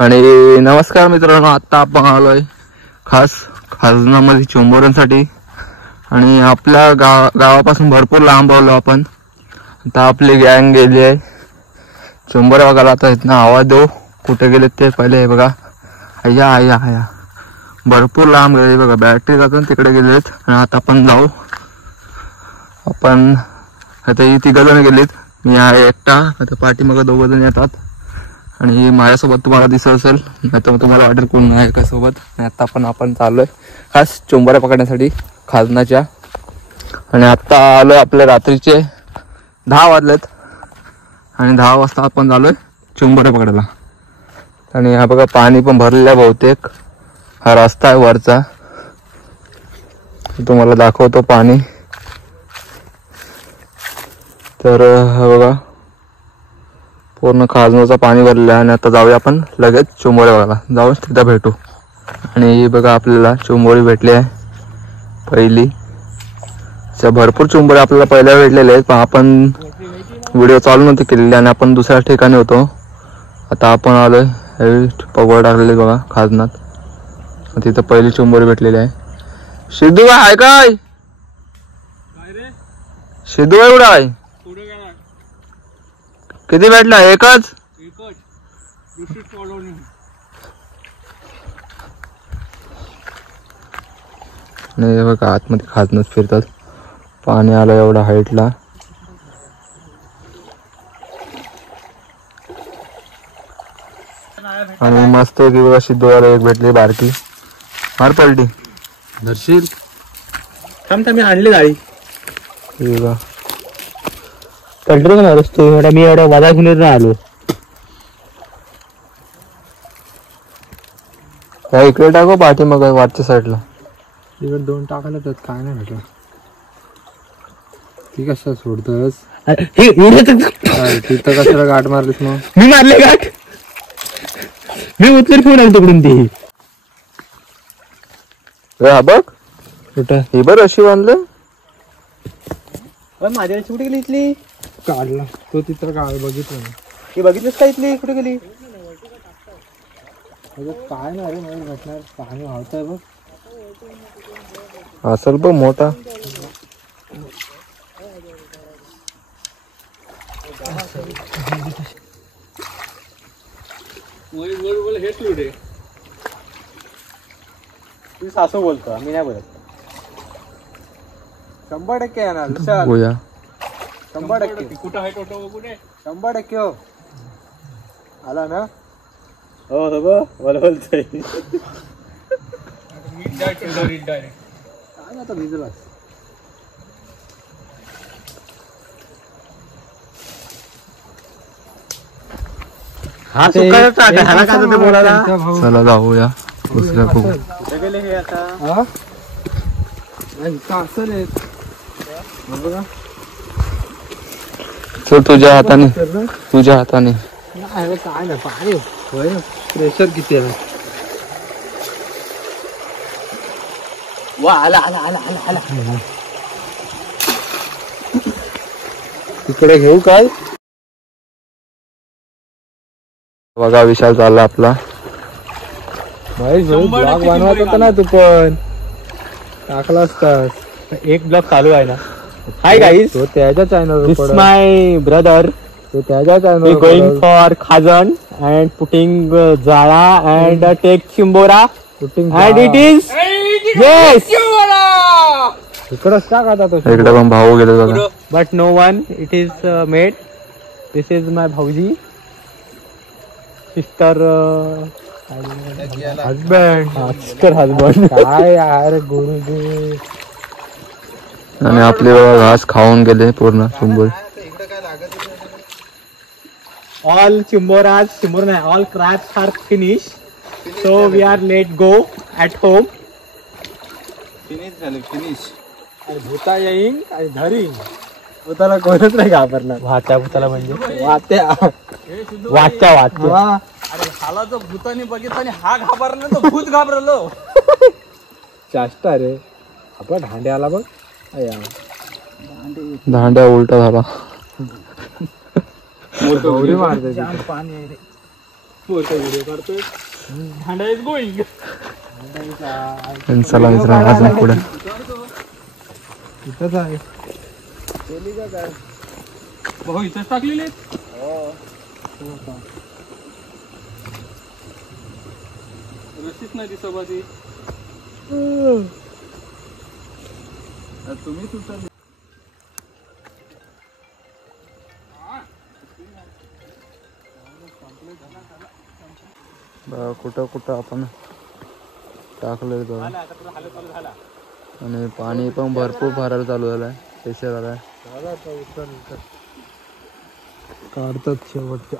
आणि नमस्कार मित्रांनो, आता आपण आलोय खास खाजनामध्ये चोंबोऱ्यांसाठी. आणि आपल्या गावापासून भरपूर लांब आलो आपण. आता आपली गँग गेली आहे चोंबोऱ्या बघायला. आता इथनं आवाज देऊ कुठे गेलेत ते पहिले बघा. आया आया आया भरपूर लांब गेले बघा, बॅटरी जातात तिकडे गेलेत. आणि आता आपण जाऊ. आपण आता ही 3 जण गेलीत, मी आहे एकटा. आता पाठीमागे 2 जण येतात आणि माझ्यासोबत तुम्हाला दिसत असेल, नाही तर तुम्हाला वाटेल कोण आहे का सोबत. आता आपण चाललोय खास चोंबोऱ्या पकडण्यासाठी खाजनाच्या. आणि आता आलोय आपल्या रात्रीचे 10 वाजलेत आणि 10 वाजता आपण चाललोय चोंबोऱ्या पकडायला. आणि हा बघा पाणी पण भरलेलं आहे बहुतेक. हा रस्ता आहे वरचा, तुम्हाला दाखवतो पाणी. तर हा बघा पूर्ण खाजनाचं पाणी भरलेलं आहे. आणि आता जाऊया आपण लगेच चोंबोऱ्या बघायला, जाऊन तिथं भेटू. आणि बघा आपल्याला चोंबोरी भेटली आहे पहिली. भरपूर चोंबोऱ्या आपल्याला पहिल्या भेटलेले आहेत, पण आपण व्हिडिओ चालू नव्हते केलेले आणि आपण दुसऱ्या ठिकाणी होतो. आता आपण आलोय पगड टाकलेली बघा खाजनात. तिथं पहिली चोंबोरी भेटलेली आहे. सिद्धू आहे काय? सिद्धू आहे कुठं आहे? किती भेटला? एकच. नाही बघा आतमध्ये खाजनात फिरतात. पाणी आलं एवढा हाईटला. आणि मस्त की बघा सिद्धूला एक भेटली बारकी. मार पलटी धरशील थांब मी आणली गाडी. बघा कंट्रोल करणार तू एवढा. मी एवढा वादा घेऊन आलो. इकडे टाको पाठी मग वरच्या साईडला. तिकडे 2 टाकायला त्यात काय नाही भेटलं. ती कशा सोडतोस? तिथं कशाला गाठ मारलीस? मग मी मारले गाठ. मी उचलून फोन आलो तिकडून. ती हा बघ कुठं ही बरं अशी बांधलं. माझ्या कुठे गेली? इथली काढला तो चित्र काढ बघितलं ना. हे बघितलंस का? इथली कुठे गेली? काय नाही रे मला भेटणार. पाणी वाहतंय बघ. असेल पण मोठा. तू सासू बोलतो, मी नाही बोलत. 100% येणार. 100% कुठं आहे? टोटो कुठे? 100% हो. आला ना? हो हो बोलतोय. काय आता भिजला. हा सुकायला टाक. ह्याला काय ते बोलायला. चला जाऊया दुसऱ्या खूप. कुठे गेले हे आता? असेल बघा. चल तुझ्या हाताने, तुझ्या हाताने. काय नाही पाणी होय ना. प्रेशर किती आहे? वा आला आला आला आला आला. तिकडे घेऊ काय? बघा विशाल चालला आपला. ब्लॉग बनवत होता ना तू, पण टाकला असतास. एक ब्लॉग चालू आहे ना. हाय गाईस, तो त्याच्या चॅनल दिस माय ब्रदर. तो त्याच्या चॅनल गोइंग फॉर खाजन अँड पुटिंग जाळा अँड टेक चिंबोरा अँड इट इज येस. इकडंच टाक आता तो. इकडे पण भाऊ गेले बघा. But no one it is made. This is my भाऊजी, सिस्टर हजबंड. Sister husband. काय यार गुरुजी. आणि आपले बघा घास खाऊन गेले पूर्ण चोंबोरी. all chimboras, all crabs are finished, so we are let go at home. Finish. भूता येईन आणि धरीन. भूताला कोणच नाही घाबरणार. वात्या भूताला म्हणजे वात्या वात्या वात्या. अरे हाला जो भूताने बघितलं आणि हा घाबरला तो भूत घाबरलो. चाष्टा रे. आपला ढांडे आला बघ. दांड्या उलटा झाला. पाणी आहे रे. व्हिडिओ काढतोय भांडा इज गोईंग. चला मित्रांनो अजून पुढे इथंच आहे भाऊ, इथंच टाकलेले रशीच नाही ती सोबती तुम्ही तुमचा कुठं कुठं आपण टाकलंय बघा. आणि पाणी पण भरपूर भरायला चालू झालंय. प्रेशर आलाय. काढतात शेवटच्या.